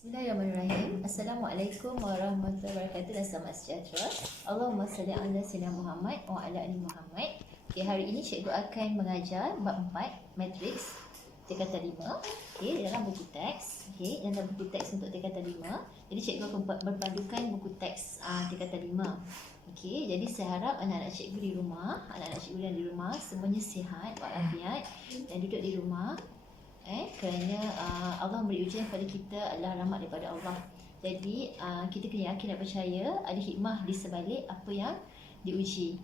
Bismillahirrahmanirrahim. Assalamualaikum warahmatullahi wabarakatuh dan selamat sejahtera. Allahumma salli ala sayyidina Muhammad wa ala ali Muhammad. Okey, hari ini cikgu akan mengajar bab 4 matriks tingkatan 5. Okey, dalam buku teks. Okey, dalam buku teks untuk tingkatan 5. Jadi cikgu akan berpadukan buku teks tingkatan 5. Okey, jadi saya harap anak-anak cikgu di rumah, anak-anak cikgu yang di rumah semuanya sihat walafiat dan duduk di rumah. Kerana Allah memberi ujian kepada kita adalah rahmat daripada Allah. Jadi kita kena yakin dan percaya ada hikmah di sebalik apa yang diuji.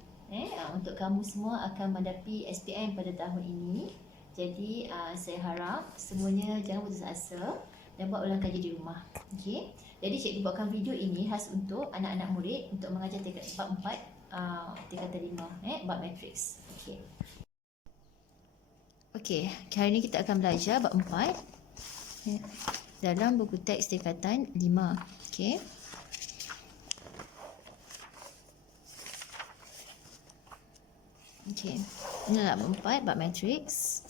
Untuk kamu semua akan menghadapi SPM pada tahun ini. Jadi saya harap semuanya jangan putus asa dan buat ulang kaji di rumah. Okey. Jadi cikgu buatkan video ini khas untuk anak-anak murid untuk mengajar bab 4 tingkatan 5, bab matriks. Okey. Okey, hari ini kita akan belajar bab 4 dalam buku teks tingkatan 5. Okey. Okey. Inilah bab 4, bab matriks.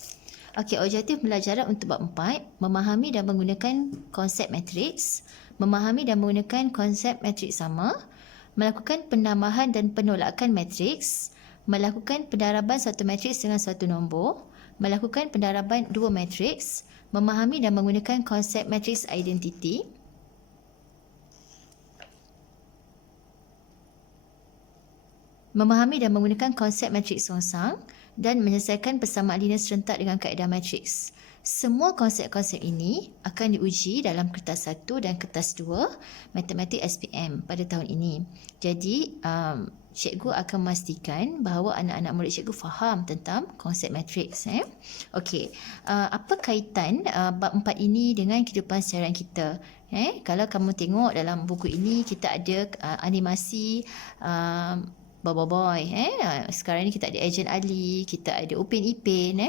Okey, objektif pembelajaran untuk bab 4, memahami dan menggunakan konsep matriks, memahami dan menggunakan konsep matriks sama, melakukan penambahan dan penolakan matriks, melakukan pendaraban satu matriks dengan suatu nombor, melakukan pendaraban dua matriks, memahami dan menggunakan konsep matriks identiti, memahami dan menggunakan konsep matriks songsang dan menyelesaikan persamaan linear serentak dengan kaedah matriks. Semua konsep-konsep ini akan diuji dalam kertas 1 dan kertas 2 Matematik SPM pada tahun ini. Jadi, cikgu akan memastikan bahawa anak-anak murid cikgu faham tentang konsep matriks. Okey, apa kaitan bab 4 ini dengan kehidupan seharian kita? Kalau kamu tengok dalam buku ini, kita ada animasi Boy. Sekarang ni kita ada Ejen Ali, kita ada Upin Ipin.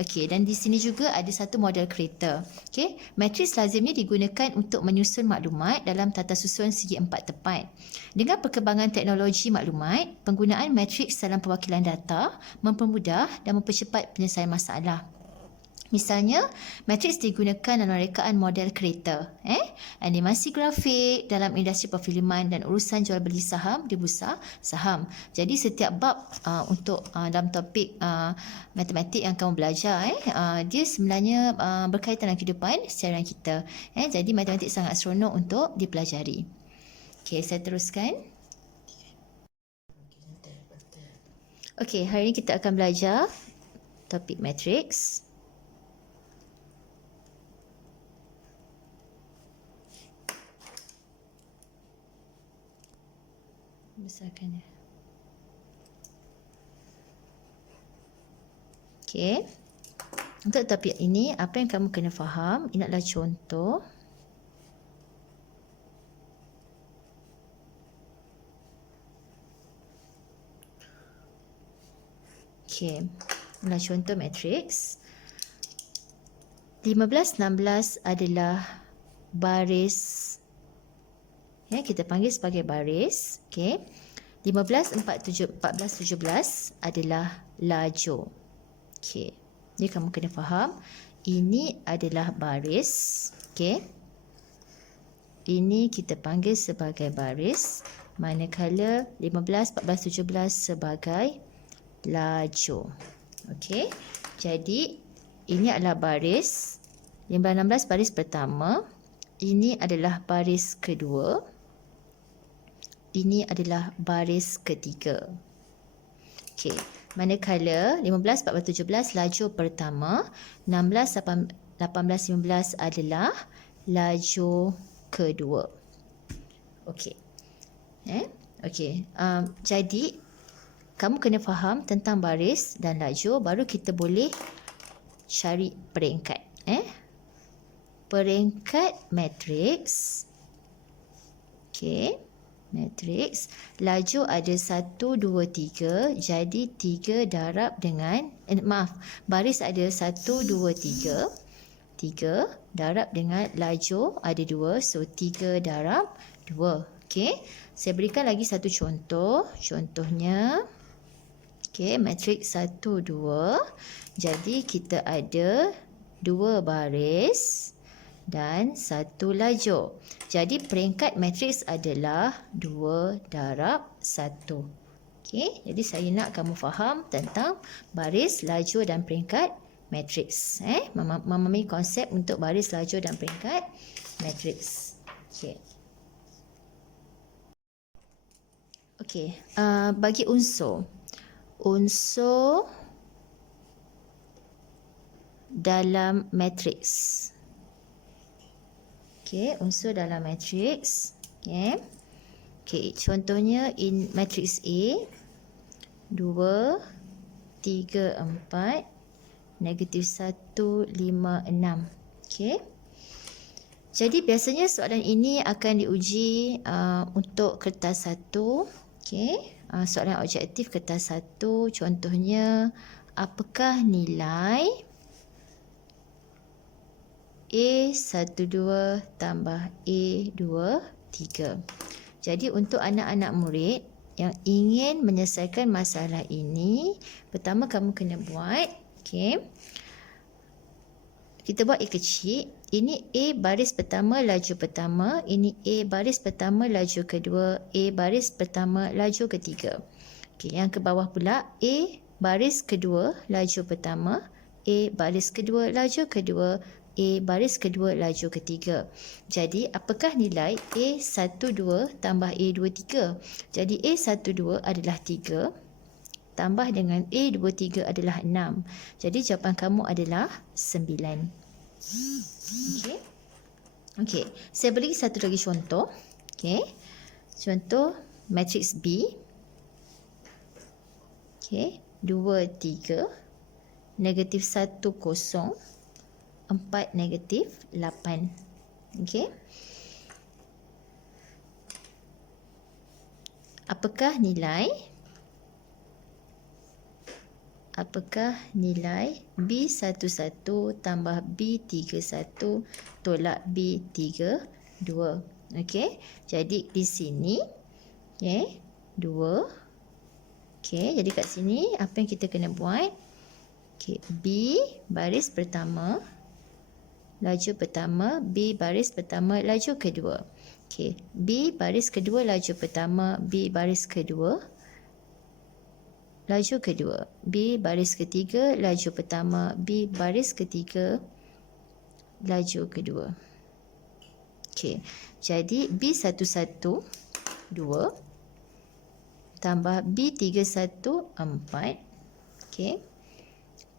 Okey, dan di sini juga ada satu model kereta. Okey, matriks lazimnya digunakan untuk menyusun maklumat dalam tata susun segi empat tepat. Dengan perkembangan teknologi maklumat, penggunaan matriks dalam perwakilan data mempermudah dan mempercepat penyelesaian masalah. Misalnya, matriks digunakan dalam rekaan model kereta, animasi grafik dalam industri perfilman dan urusan jual beli saham di bursa saham. Jadi setiap bab untuk dalam topik matematik yang kamu belajar, dia sebenarnya berkaitan dengan kehidupan seharian kita. Jadi matematik sangat seronok untuk dipelajari. Okey, saya teruskan. Okey, hari ini kita akan belajar topik matriks. Besarkannya. Okey. Untuk topik ini, apa yang kamu kena faham, ini adalah contoh. Okey. Inilah contoh matriks. 15, 16 adalah baris. Kita panggil sebagai baris. Okey. 15, 14, 17 adalah lajur. Okey. Jadi kamu kena faham. Ini adalah baris. Okey. Ini kita panggil sebagai baris. Manakala 15, 14, 17 sebagai lajur. Okey. Jadi ini adalah baris. 15, 16 baris pertama. Ini adalah baris kedua. Ini adalah baris ketiga. Okey. Manakala 15, 14, 17 lajur pertama, 16, 18, 19 adalah lajur kedua. Okey. Okey. Jadi kamu kena faham tentang baris dan lajur baru kita boleh cari peringkat. Peringkat matriks. Okey. Matriks. Lajur ada 1, 2, 3. Jadi 3 darab dengan, baris ada 1, 2, 3. 3 darab dengan lajur ada 2. So 3 darab 2. Okey. Saya berikan lagi satu contoh. Contohnya, okey, matriks 1, 2. Jadi kita ada 2 baris dan 1 lajur. Jadi peringkat matriks adalah 2 darab 1. Okey, jadi saya nak kamu faham tentang baris, lajur dan peringkat matriks. Memahami konsep untuk baris, lajur dan peringkat matriks. Okey. Okey, bagi unsur dalam matriks. Okey, unsur dalam matriks. Okey. Okey, contohnya in matriks A 2 3 4 negatif 1 5 6. Okey. Jadi biasanya soalan ini akan diuji untuk kertas 1. Okey. Soalan objektif kertas 1 contohnya, apakah nilai A12 tambah A23. Jadi untuk anak-anak murid yang ingin menyelesaikan masalah ini, pertama kamu kena buat, okey. Kita buat A kecil. Ini A baris pertama, laju pertama. Ini A baris pertama, laju kedua. A baris pertama, laju ketiga. Okey, yang ke bawah pula A baris kedua, laju pertama. A baris kedua, laju kedua. A baris kedua, laju ketiga. Jadi, apakah nilai A12 tambah A23? Jadi, A12 adalah 3 tambah dengan A23 adalah 6. Jadi, jawapan kamu adalah 9. Okey. Okey, saya beri satu lagi contoh. Okey. Contoh matriks B. Okey, 2 3 negatif 1 0 4 negatif 8. Okey. Apakah nilai B11 tambah B31 tolak B32? Okey. Jadi di sini okey, 2. Okey, jadi kat sini apa yang kita kena buat? Okey, B baris pertama, laju pertama, B baris pertama, laju kedua. Okey, B baris kedua, laju pertama, B baris kedua, laju kedua. B baris ketiga, laju pertama, B baris ketiga, laju kedua. Okey, jadi B11 2 tambah B31 4. Okey,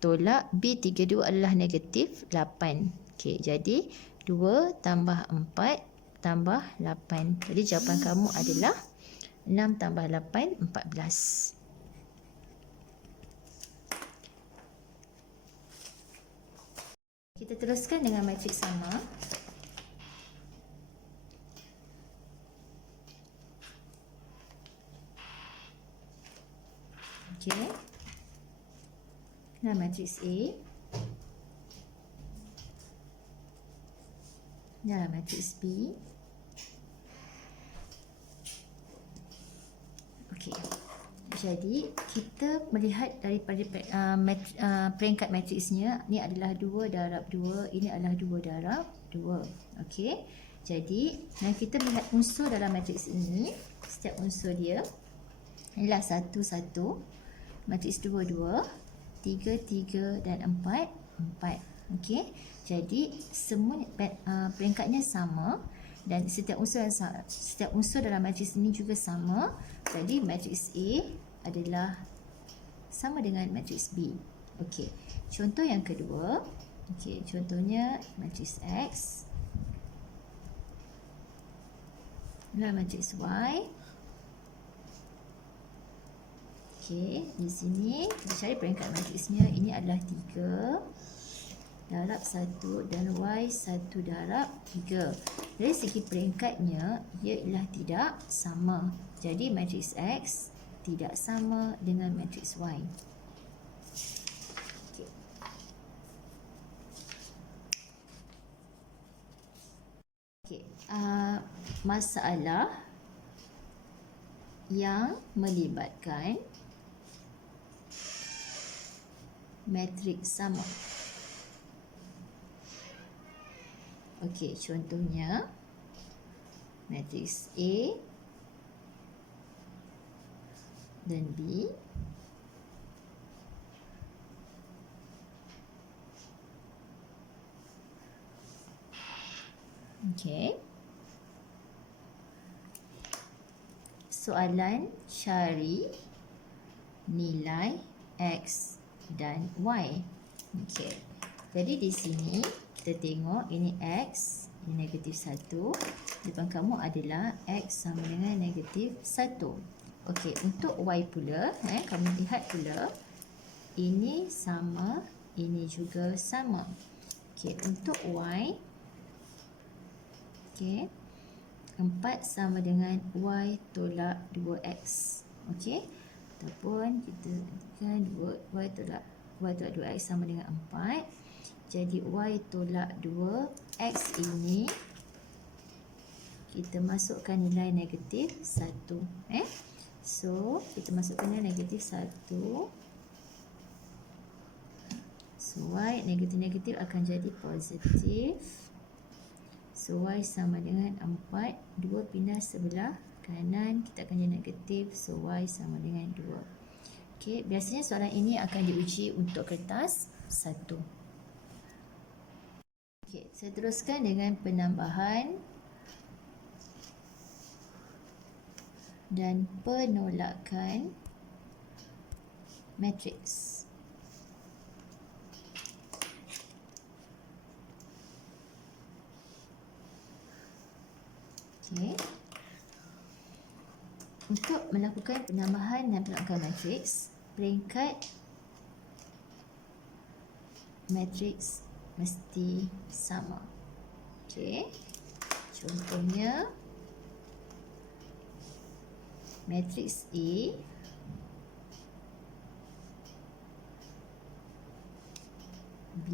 tolak B32 adalah negatif 8. Okey, jadi 2 tambah 4 tambah 8. Jadi jawapan kamu adalah 6 tambah 8, 14. Kita teruskan dengan matriks sama. Okey. Nah, matriks A. Dalam matriks B. Okey. Jadi, kita melihat daripada peringkat matriksnya, ni adalah 2 darab 2, ini adalah 2 darab 2. Okey. Jadi, kita melihat unsur dalam matriks ini, setiap unsur dia adalah 1 1, matriks 2 2, 3 3 dan 4 4. Okey. Jadi, semua peringkatnya sama. Dan setiap unsur dalam matriks ini juga sama. Jadi matriks A adalah sama dengan matriks B. Okey. Contoh yang kedua. Okey, contohnya matriks X dan matriks Y. Okey, di sini kita cari peringkat matriksnya. Ini adalah 3 darab 1 dan Y 1 darab 3. Dari segi peringkatnya, ia ialah tidak sama. Jadi matriks X tidak sama dengan matriks Y. Okay. Okay. Masalah yang melibatkan matriks sama. Okey, contohnya matriks A dan B okey. Soalan cari nilai X dan Y. Okey. Jadi di sini kita tengok ini X, ini negatif 1. Depan kamu adalah X sama dengan negatif 1. Okey, untuk Y pula, kamu lihat pula ini sama, ini juga sama. Okey, untuk Y, okey, 4 sama dengan Y tolak 2X. Okey, ataupun kita kan Y tolak 2X sama dengan 4. Jadi Y tolak 2X ini kita masukkan nilai negatif 1. So, kita masukkan nilai negatif 1. So, Y negatif-negatif akan jadi positif. So, Y sama dengan 4. 2 pindah sebelah kanan, kita akan jadi negatif. So, Y sama dengan 2. Okey, biasanya soalan ini akan diuji untuk kertas 1. Okey, saya teruskan dengan penambahan dan penolakan matriks. Okey. Untuk melakukan penambahan dan penolakan matriks, peringkat matriks mesti sama. Okey. Contohnya matriks A B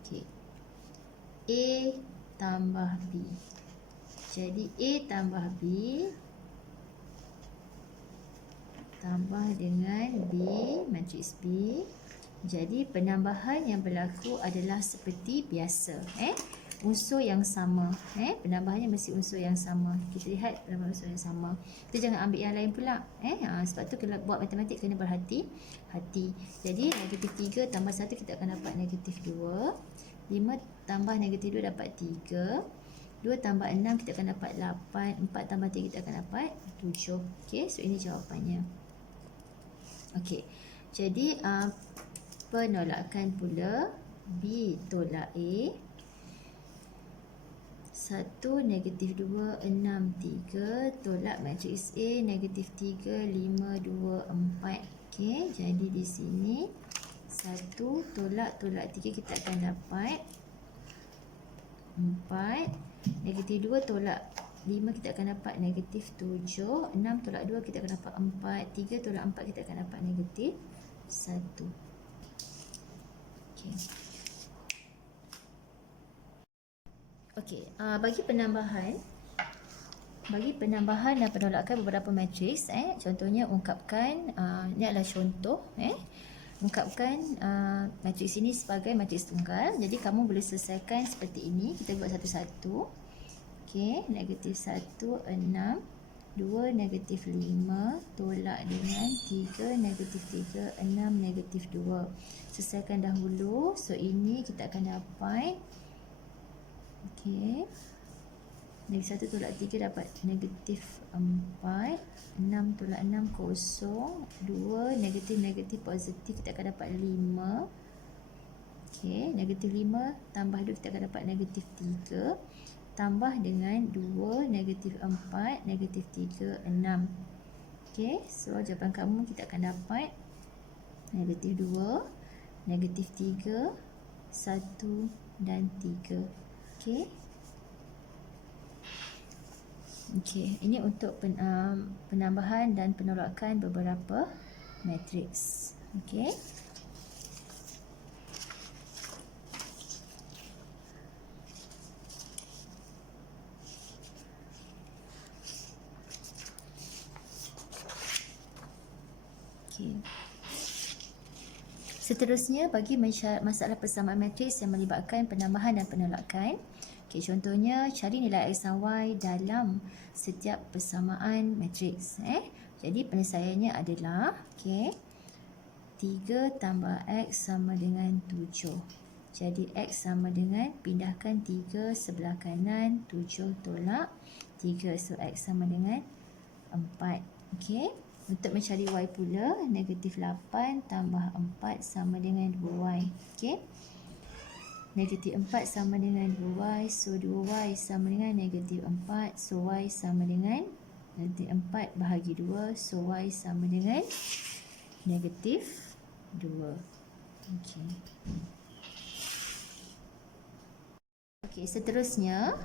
okey. A tambah B. Jadi A tambah B tambah dengan B, matriks B. Jadi penambahan yang berlaku adalah seperti biasa. Unsur yang sama. Penambahannya mesti unsur yang sama. Kita lihat penambahan unsur yang sama. Kita jangan ambil yang lain pula. Sebab tu kalau buat matematik kena berhati-hati. Jadi negatif 3 tambah 1 kita akan dapat negatif 2. 5 tambah negatif 2 dapat 3. 2 tambah 6 kita akan dapat 8. 4 tambah 3 kita akan dapat 7. Okey, so ini jawapannya. Okey. Jadi penolakan pula B tolak A. 1 negatif 2 6 3 tolak matriks A negatif 3 5 2 4. Okey, jadi di sini 1 tolak 3 kita akan dapat 4. Negatif 2 tolak 5 kita akan dapat negatif 7. 6 tolak 2 kita akan dapat 4. 3 tolak 4 kita akan dapat negatif 1. Okey. Okey, bagi penambahan dan penolakan beberapa matriks, contohnya ungkapkan, ini adalah contoh, ungkapkan matriks ini sebagai matriks tunggal. Jadi kamu boleh selesaikan seperti ini. Kita buat satu-satu. Okey, negatif 1 6, 2 negatif 5 tolak dengan 3 negatif 3 6 negatif 2. Selesaikan dahulu. So ini kita akan dapat, okey, negatif 1 tolak 3 dapat negatif 4. 6 tolak 6 kosong. 2 negatif positif kita akan dapat 5. Okey, negatif 5 tambah 2 kita akan dapat negatif 3. Tambah dengan 2 negatif 4 negatif 3 6. Okey, so jawapan kamu kita akan dapat negatif 2 negatif 3 1 dan 3. Okey. Okey, ini untuk penambahan dan penolakan beberapa matriks. Okey. Okey. Seterusnya, bagi masalah persamaan matriks yang melibatkan penambahan dan penolakan. Okey, contohnya cari nilai X dan Y dalam setiap persamaan matriks. Jadi penyelesaiannya adalah 3 tambah X sama dengan 7. Jadi X sama dengan, pindahkan 3 sebelah kanan, 7 tolak 3. So X sama dengan 4. Okey. Untuk mencari Y pula, negatif 8 tambah 4 sama dengan 2Y. Okey. Negatif 4 sama dengan 2Y. So 2Y sama dengan negatif 4. So Y sama dengan negatif 4 bahagi 2. So Y sama dengan negatif 2. Okey. Okey, seterusnya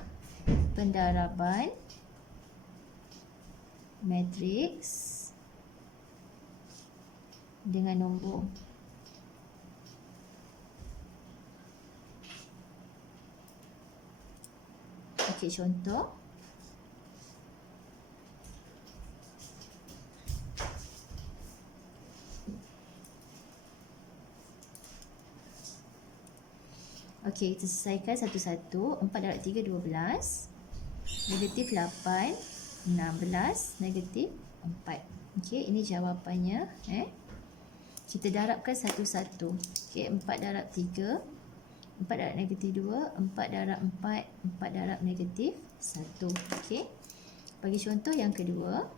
pendaraban matriks dengan nombor. Okey, contoh. Okey, kita selesaikan satu-satu. 4 darab 3, 12. Negatif 8, 16. Negatif 4. Okey, ini jawapannya. Kita darabkan satu-satu. Okey, 4 darab 3. 4 darab negatif 2. 4 darab 4. 4 darab negatif 1. Okey. Bagi contoh yang kedua.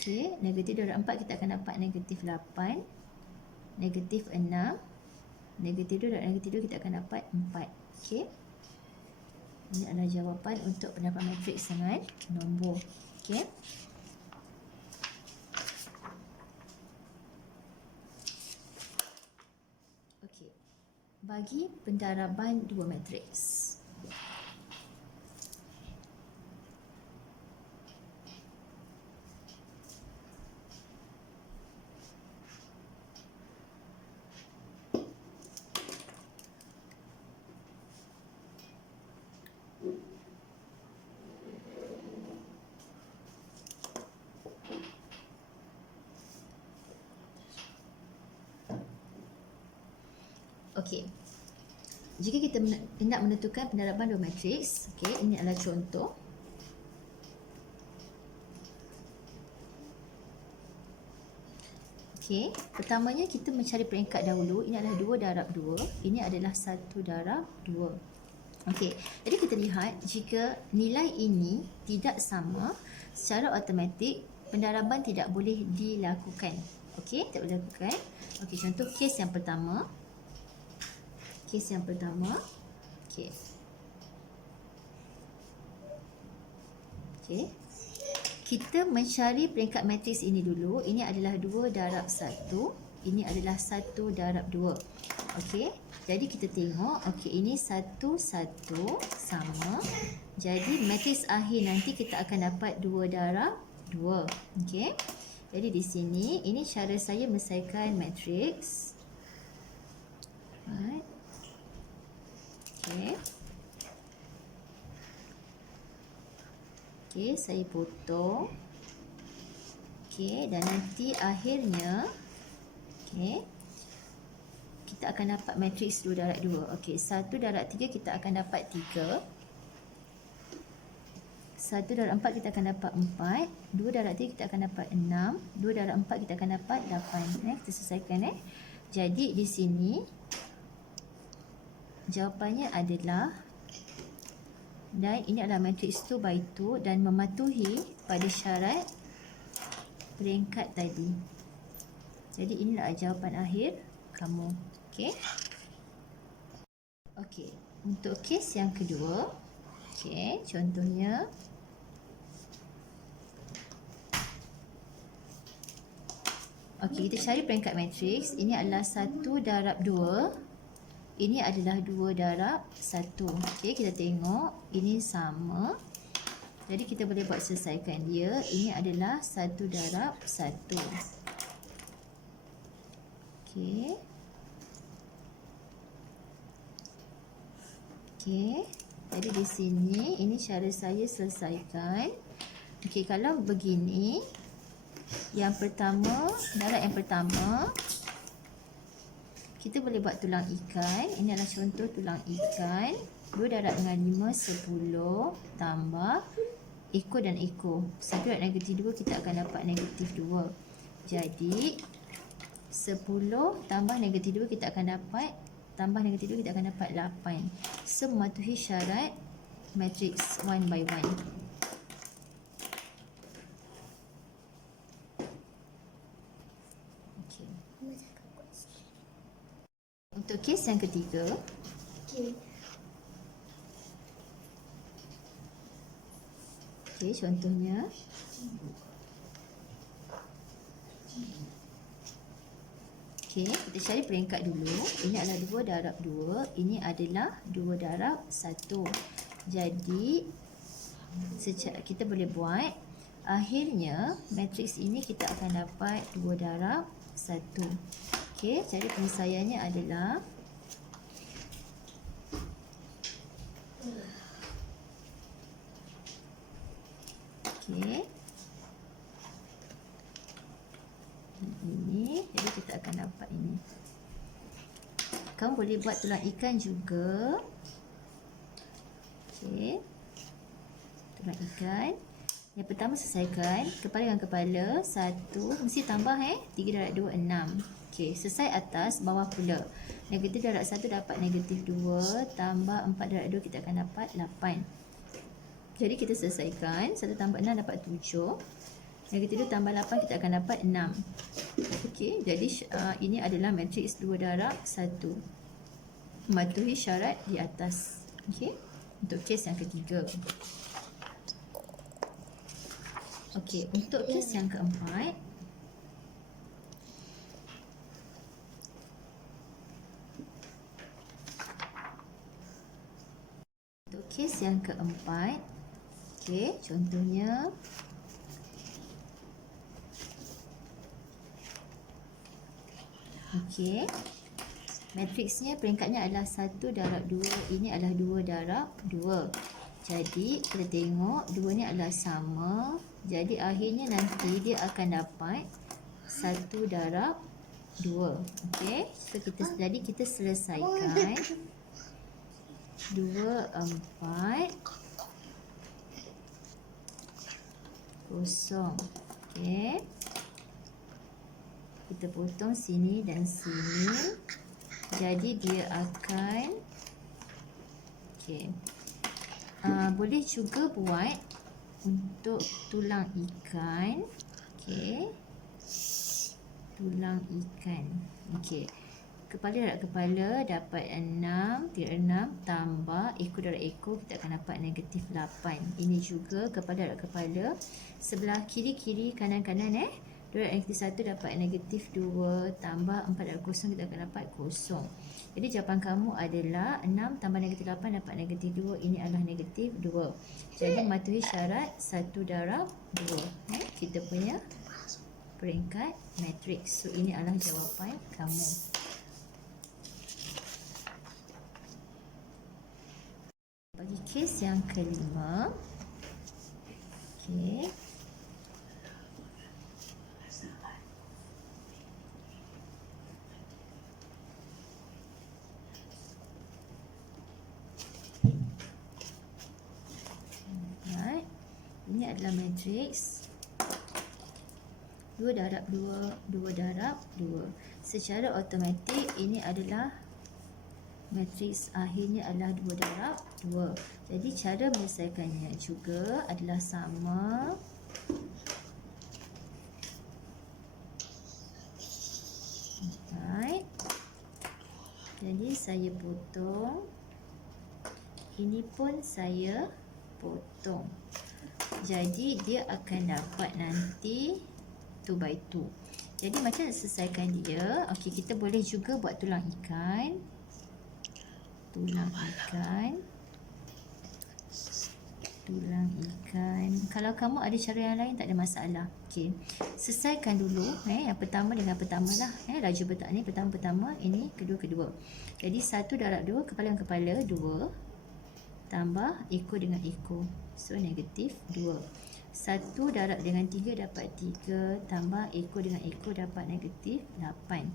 Okey, negatif 2 darab 4 kita akan dapat negatif 8, negatif 6, negatif 2 darab negatif 2 kita akan dapat 4. Okey. Ini adalah jawapan untuk pendapat matriks dengan nombor. Okey. Okey. Bagi pendaraban dua matriks. Okey. Jika kita hendak menentukan pendaraban dua matriks, okey, ini adalah contoh. Okey, pertamanya kita mencari peringkat dahulu. Ini adalah 2 darab 2. Ini adalah 1 darab 2. Okey, jadi kita lihat jika nilai ini tidak sama, secara automatik pendaraban tidak boleh dilakukan. Okey, tidak boleh dilakukan. Okey, contoh kes yang pertama. Kes yang pertama. Okey. Okey. Kita mencari peringkat matriks ini dulu. Ini adalah 2 darab 1. Ini adalah 1 darab 2. Okey. Jadi kita tengok, okey, ini 1 1 sama. Jadi matriks akhir nanti kita akan dapat 2 darab 2. Okey. Jadi di sini ini cara saya menyelesaikan matriks. Right. Okey. Okey, saya potong. Okey, dan nanti akhirnya okey, kita akan dapat matriks 2 darab 2. Okey, 1 darab 3 kita akan dapat 3. 1 darab 4 kita akan dapat 4. 2 darab 3 kita akan dapat 6. 2 darab 4 kita akan dapat 8. Kita selesaikan. Jadi di sini jawapannya adalah, dan ini adalah matriks 2 by 2 dan mematuhi pada syarat peringkat tadi. Jadi inilah jawapan akhir kamu. Okey. Okey, untuk kes yang kedua. Okey, contohnya okey, kita cari peringkat matriks. Ini adalah 1 darab 2. Ini adalah 2 darab 1. Okey, kita tengok ini sama. Jadi kita boleh buat selesaikan dia. Ini adalah 1 darab 1. Okey. Okey. Jadi di sini ini cara saya selesaikan. Okey, kalau begini, yang pertama, darab yang pertama, kita boleh buat tulang ikan. Ini adalah contoh tulang ikan. 2 darab dengan 5, 10 tambah ekor dan ekor. 1 darab negatif 2, kita akan dapat negatif 2. Jadi 10 tambah negatif 2, kita akan dapat, tambah negatif 2, kita akan dapat 8. So, mematuhi syarat matrix 1 by 1. Okay. Untuk kes yang ketiga, okay, contohnya okay, kita cari peringkat dulu. Ini adalah 2 darab 2, ini adalah 2 darab 1. Jadi kita boleh buat, akhirnya matriks ini kita akan dapat 2 darab 1. Okey, cara penyelesaiannya adalah okey, ini, jadi kita akan dapat ini. Kamu boleh buat tulang ikan juga. Okey, tulang ikan. Yang pertama selesaikan kepala dengan kepala. 1 mesti tambah 3 darab 2 6. Okey, selesai atas, bawah pula. Negatif darab 1 dapat negatif 2 tambah 4 darab 2, kita akan dapat 8. Jadi kita selesaikan. 1 tambah 6 dapat 7. Negatif 2 tambah 8, kita akan dapat 6. Okey, jadi ini adalah matriks 2 darab 1. Mematuhi syarat di atas. Okey, untuk kes yang ketiga. Okey, untuk kes yang keempat, kes yang keempat, okey, contohnya okey, matriksnya peringkatnya adalah 1 darab 2, ini adalah 2 darab 2. Jadi kita tengok 2 ni adalah sama, jadi akhirnya nanti dia akan dapat 1 darab 2. Okey, so kita selesaikan 2, 4, 0. Okey, kita potong sini dan sini, jadi dia akan okey. Boleh juga buat untuk tulang ikan. Okey, tulang ikan. Okey, kepala darab kepala dapat 6, 6 tambah ekor darab ekor, kita akan dapat negatif 8. Ini juga kepala darab kepala. Sebelah kiri-kiri, kanan-kanan 2 darab negatif 1 dapat negatif 2 tambah 4 darab kosong, kita akan dapat kosong. Jadi jawapan kamu adalah 6 tambah negatif 8 dapat negatif 2. Ini adalah negatif 2. Jadi mematuhi syarat 1 darab 2. Kita punya peringkat matriks. So ini adalah jawapan kamu. Bagi kes yang kelima, okey, ini adalah matriks 2 darab 2, 2 darab 2. Secara automatik ini adalah matriks akhirnya adalah 2 darab 2. Jadi cara menyelesaikannya juga adalah sama. Right. Jadi saya potong. Ini pun saya potong. Jadi dia akan dapat nanti 2 by 2. Jadi macam nak selesaikan dia? Okey, kita boleh juga buat tulang ikan. Tulang ikan. Tulang ikan. Kalau kamu ada cara yang lain tak ada masalah. Okey. Selesaikan dulu yang pertama dengan pertama lah. Laju betak ni pertama-pertama, ini kedua-kedua. Jadi 1 darab 2, kepala dengan kepala 2 tambah ekor dengan ekor. So negatif 2. 1 darab dengan 3 dapat 3, tambah ekor dengan ekor dapat negatif 8.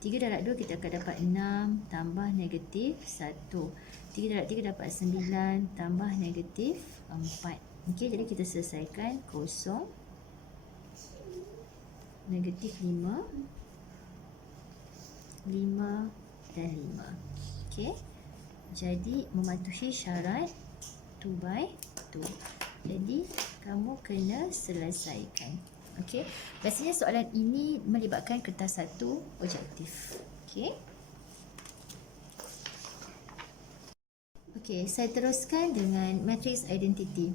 3 darab 2 kita akan dapat 6, tambah negatif 1. 3 darab 3 dapat 9, tambah negatif 4. Okey, jadi kita selesaikan kosong, negatif 5, 5 dan 5. Okey, jadi mematuhi syarat 2/2. Jadi kamu kena selesaikan. Okey, biasanya soalan ini melibatkan kertas 1 objektif. Okey. Okey, saya teruskan dengan matrix identity.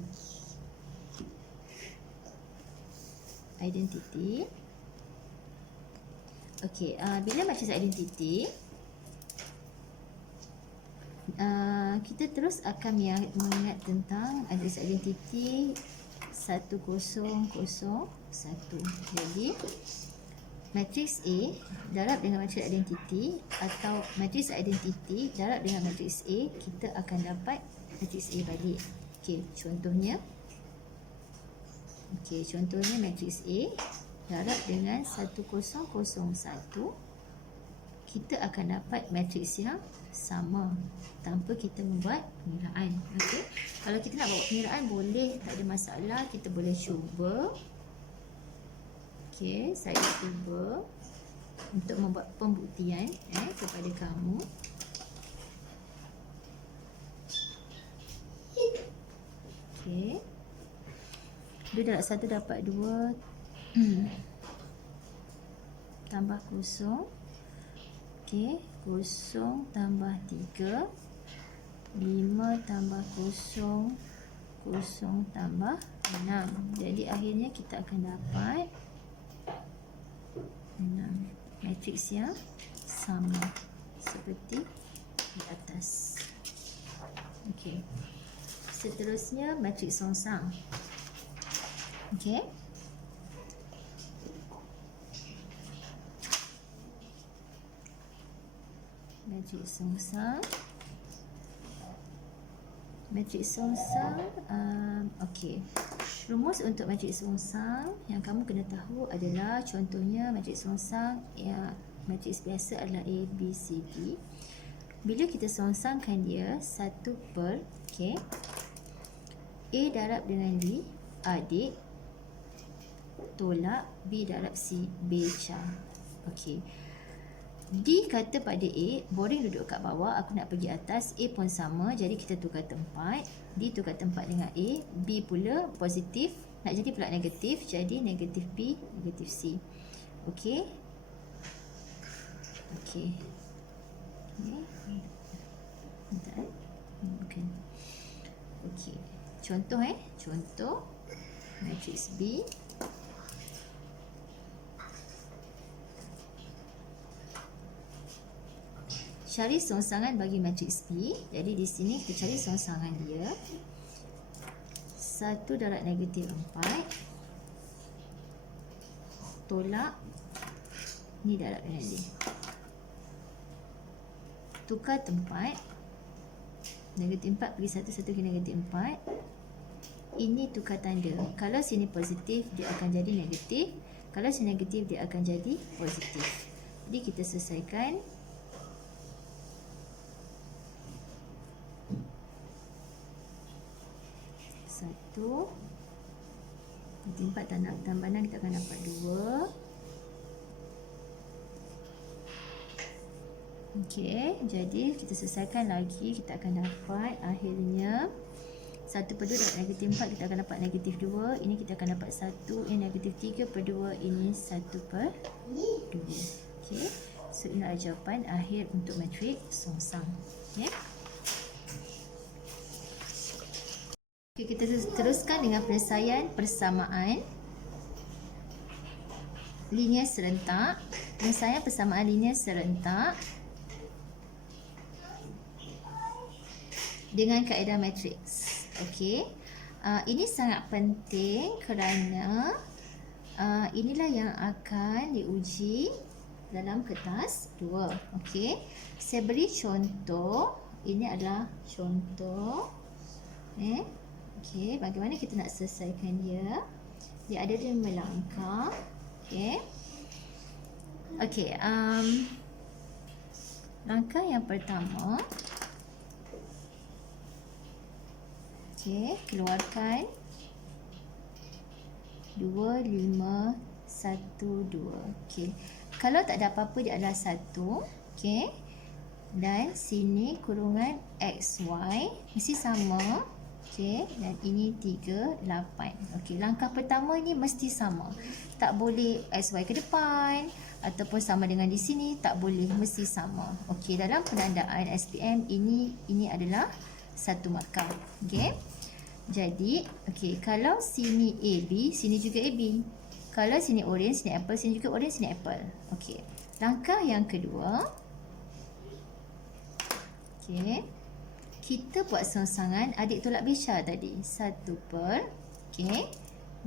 Identity. Okey, bila matrix identity, kita terus akan mengingat tentang matrix identity 1001. Jadi matrix A darab dengan matrix identity atau matrix identity darab dengan matrix A, kita akan dapat matrix A balik. Okey, contohnya matrix A darab dengan 1001, kita akan dapat matrix yang sama tanpa kita membuat pengiraan. Okey, kalau kita nak buat pengiraan boleh, tak ada masalah, kita boleh cuba. Okey, saya cuba untuk membuat pembuktian kepada kamu. Okey, 2 darab 1 dapat 2, tambah kosong. Okey, kosong tambah 3, 5 tambah kosong, kosong tambah 6. Jadi akhirnya kita akan dapat 6. Matrix yang sama seperti di atas. Okey, seterusnya matrix songsang. Okey, matrix songsang. Okey, rumus untuk matrix songsang yang kamu kena tahu adalah, contohnya matrix songsang matrix biasa adalah A, B, C, D. Bila kita songsangkan dia 1 per, okey, A darab dengan D adik, tolak B darab C beca. Okey, D kata pada A, boring duduk kat bawah, aku nak pergi atas. A pun sama, jadi kita tukar tempat. D tukar tempat dengan A. B pula positif, nak jadi pula negatif, jadi negatif B, negatif C. Okey. Okey. Bukan. Okey. Contoh contoh matrix B. Cari songsangan bagi matrix B. Jadi di sini kita cari songsangan dia. 1 darab negatif 4 tolak ni darab dengan dia. Tukar tempat. Negatif 4 pergi 1, 1 ke negatif 4. Ini tukar tanda. Kalau sini positif, dia akan jadi negatif. Kalau sini negatif, dia akan jadi positif. Jadi kita selesaikan. Satu, negatif 4 tambah 6, kita akan dapat 2. Okey, jadi kita selesaikan lagi, kita akan dapat akhirnya 1 per 2 dapat negatif 4, kita akan dapat negatif 2. Ini kita akan dapat 1, ini negatif 3 per 2, ini 1 per 2. Okey, so inilah jawapan akhir untuk matrix songsang. Okey. Okay, kita teruskan dengan penyelesaian persamaan linear serentak. Penyelesaian persamaan linear serentak dengan kaedah matriks. Okey, ini sangat penting kerana inilah yang akan diuji dalam kertas 2. Okey, saya beri contoh. Ini adalah contoh. Okey, bagaimana kita nak selesaikan dia? Dia ada 5 langkah. Okey. Okey, langkah yang pertama. Okey, keluarkan 2, 5, 1, 2. Okey. Kalau tak ada apa-apa, dia adalah 1. Okey. Dan sini kurungan XY mesti sama. Okey. Dan ini 3, 8. Okey. Langkah pertama ni mesti sama. Tak boleh XY ke depan ataupun sama dengan di sini. Tak boleh. Mesti sama. Okey. Dalam penandaan SPM ini adalah satu markah. Okey. Jadi, okey, kalau sini AB, sini juga AB. Kalau sini orange, sini apple, sini juga orange, sini apple. Okey. Langkah yang kedua. Okey. Kita buat songsangan adik tolak besar tadi. 1 per. Okey.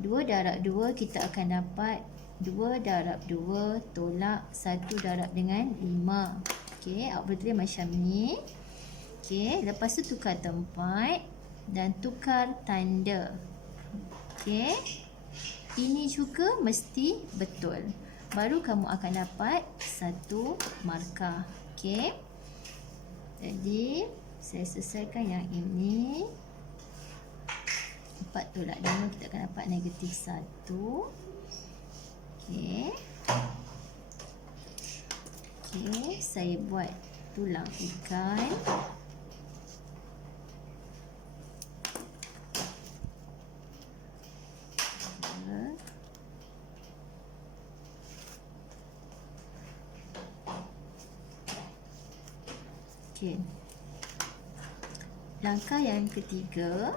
2 darab 2 kita akan dapat 2 darab 2 tolak 1 darab dengan 5. Okey, awak boleh tulis macam ni. Okey, lepas tu tukar tempat dan tukar tanda. Okey. Ini juga mesti betul. Baru kamu akan dapat satu markah. Okey. Jadi, saya selesaikan yang ini. 4 tolak 5 kita akan dapat negatif 1. Okey. Okey, saya buat tulang ikan. Okey. Langkah yang ketiga.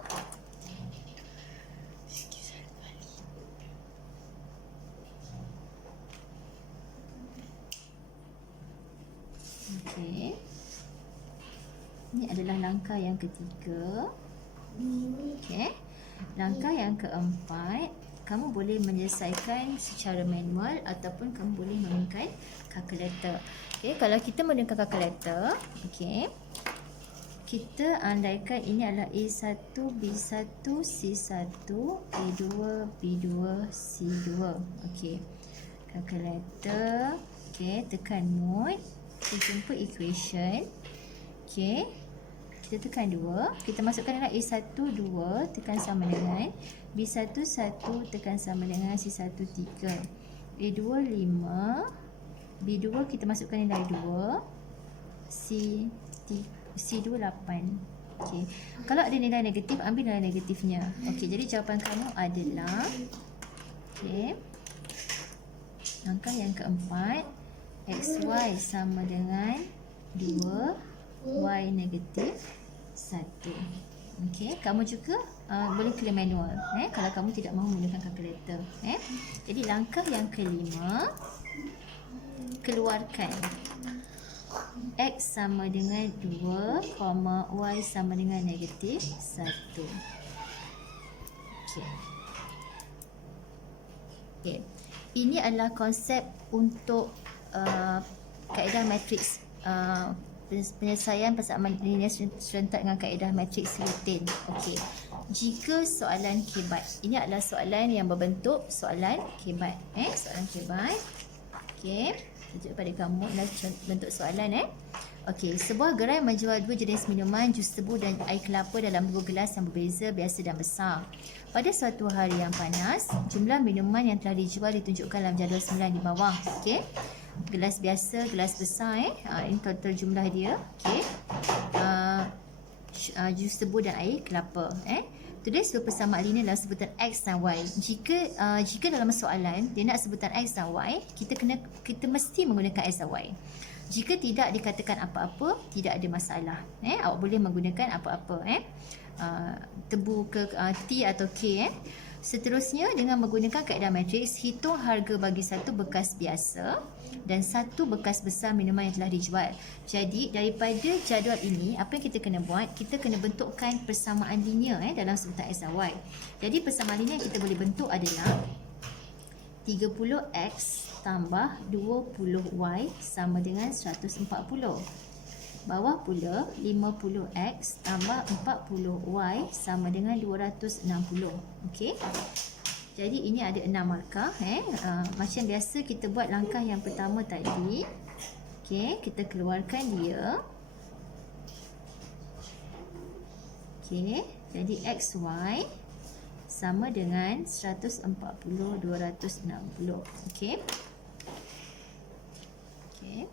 Okey. Ini adalah langkah yang ketiga. Okey. Langkah yang keempat, kamu boleh menyelesaikan secara manual ataupun kamu boleh menggunakan kalkulator. Okey, kalau kita menggunakan kalkulator, okey. Kita andaikan ini adalah A1, B1, C1, A2, B2, C2. Okey. Kalkulator. Okey, tekan mode. Kita jumpa equation. Okey. Kita tekan 2. Kita masukkan adalah A1, 2. Tekan sama dengan B1, 1. Tekan sama dengan C1, 3. A2, 5. B2 kita masukkan nilai 2. C2, 8. Okey. Kalau ada nilai negatif, ambil nilai negatifnya. Okey, jadi jawapan kamu adalah okey. Langkah yang keempat, XY sama dengan 2, Y negatif 1. Okey, kamu juga boleh clear manual kalau kamu tidak mahu menggunakan kalkulator. Jadi langkah yang kelima, keluarkan X sama dengan 2, Y sama dengan negatif 1. Okey. Okey. Ini adalah konsep untuk kaedah matriks, penyelesaian persamaan linear serentak dengan kaedah matriks rutin. Okey. Jika soalan kebat, ini adalah soalan yang berbentuk soalan kebat. Soalan kebat. Okey. Tunjuk pada kamu adalah bentuk soalan. Okey, sebuah gerai menjual 2 jenis minuman, jus tebu dan air kelapa dalam 2 gelas yang berbeza, biasa dan besar. Pada suatu hari yang panas, jumlah minuman yang telah dijual ditunjukkan dalam jadual 9 di bawah. Okey. Gelas biasa, gelas besar. Ini total jumlah dia. Okey. Jus tebu dan air kelapa. Tulis dua persamaan linear dalam sebutan X dan Y. Jika dalam soalan dia nak sebutan X dan Y, kita mesti menggunakan X dan Y. Jika tidak dikatakan apa-apa, tidak ada masalah. Awak boleh menggunakan apa-apa. Tebu ke T atau K. Seterusnya, dengan menggunakan kaedah matriks, hitung harga bagi satu bekas biasa dan satu bekas besar minuman yang telah dijual. Jadi, daripada jadual ini, apa yang kita kena buat? Kita kena bentukkan persamaan linear dalam sebutan X dan Y. Jadi, persamaan linear yang kita boleh bentuk adalah 30X tambah 20Y sama dengan 140. Bawah pula 50x tambah 40y sama dengan 260. Okey. Jadi ini ada 6 markah. Macam biasa kita buat langkah yang pertama tadi. Okey, kita keluarkan dia. Okey, jadi xy sama dengan 140 260. Okey. Okey.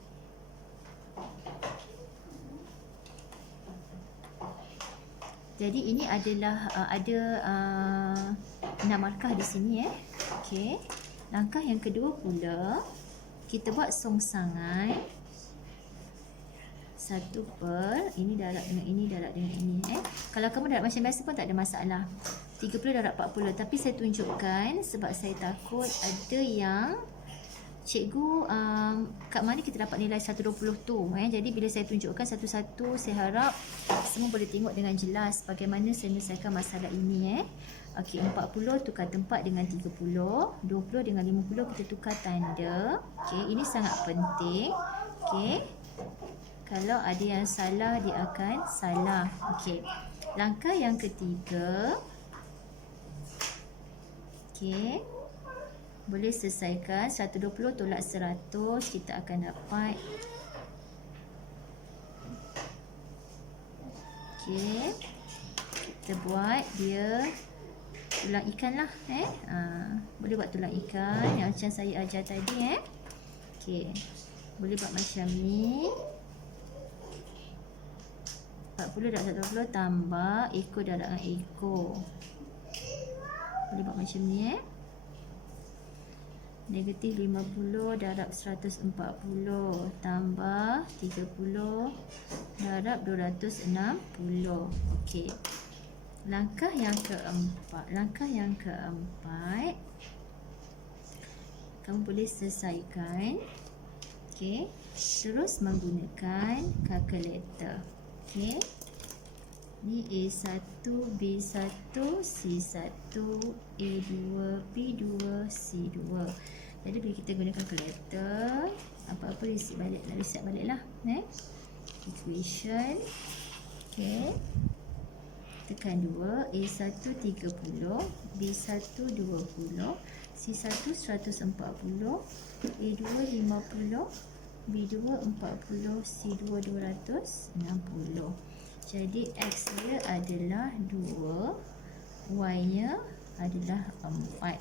Jadi ini adalah ada 6 markah di sini Okey. Langkah yang kedua pula kita buat songsangan 1 per ini darab dengan ini darab dengan ini Kalau kamu darab macam biasa pun tak ada masalah. 30 darab 40, tapi saya tunjukkan sebab saya takut ada yang cikgu kat mana kita dapat nilai 120 tu Jadi bila saya tunjukkan satu-satu, saya harap semua boleh tengok dengan jelas bagaimana saya menyelesaikan masalah ini Okey, 40 tukar tempat dengan 30, 20 dengan 50 kita tukar tanda. Okey, ini sangat penting. Okey. Kalau ada yang salah, dia akan salah. Okey. Langkah yang ketiga. Okey. Boleh selesaikan 120 tolak 100, kita akan dapat okey. Kita buat dia tulang ikan lah boleh buat tulang ikan yang macam saya ajar tadi okey. Boleh buat macam ni. 40 darab 120 tambah ekor darab dengan ekor. Boleh buat macam ni Negatif 50 darab 140 tambah 30 darab 260. Okey. Langkah yang keempat kamu boleh selesaikan. Okey. Terus menggunakan kalkulator. Okey. Ni A1, B1, C1, A2, B2, C2. Jadi bila kita gunakan kalkulator, apa-apa reset balik lah. Equation. Okey. Tekan 2, A1 30, B1 20, C1 140, A2 50, B2 40, C2 260. Jadi X dia adalah 2, Y nya adalah 4.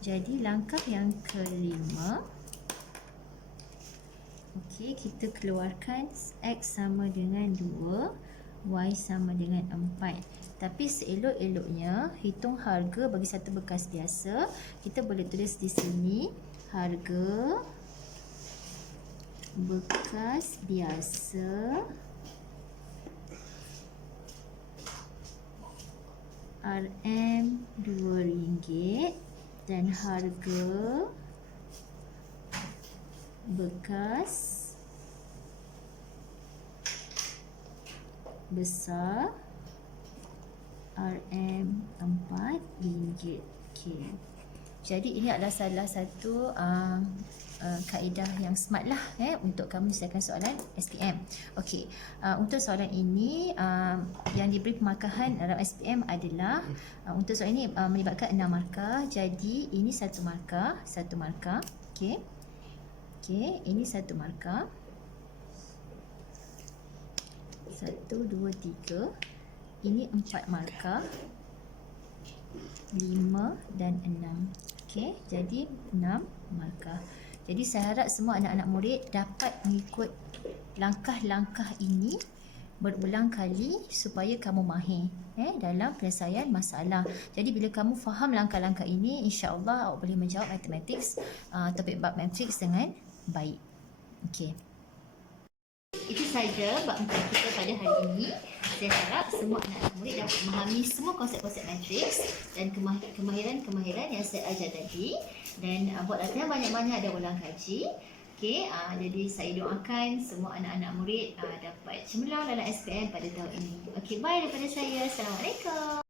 Jadi langkah yang kelima, okey, kita keluarkan X sama dengan 2, Y sama dengan 4. Tapi seelok-eloknya hitung harga bagi satu bekas biasa. Kita boleh tulis di sini harga bekas biasa RM RM2 dan harga bekas besar RM4. Okey. Jadi ini adalah salah satu kaedah yang smart lah untuk kamu menyelesaikan soalan SPM. Okey. Untuk soalan ini yang diberi pemarkahan dalam SPM adalah untuk soalan ini melibatkan 6 markah. Jadi ini 1 markah, 1 markah. Okey. Okey, ini 1 markah. 1 2 3. Ini 4 markah, 5 dan 6. Okey, jadi 6 markah. Jadi saya harap semua anak-anak murid dapat mengikut langkah-langkah ini berulang kali supaya kamu mahir dalam penyelesaian masalah. Jadi bila kamu faham langkah-langkah ini, insya-Allah awak boleh menjawab matematik topik bab matriks dengan baik. Okey. Itu saja bab 4 kita pada hari ini. Saya harap semua anak-anak murid dapat memahami semua konsep-konsep matriks dan kemahiran-kemahiran yang saya ajar tadi. Dan buat latihan banyak-banyak dan ulang kaji. Okey, jadi saya doakan semua anak-anak murid dapat cemerlang dalam SPM pada tahun ini. Okey, bye daripada saya. Assalamualaikum.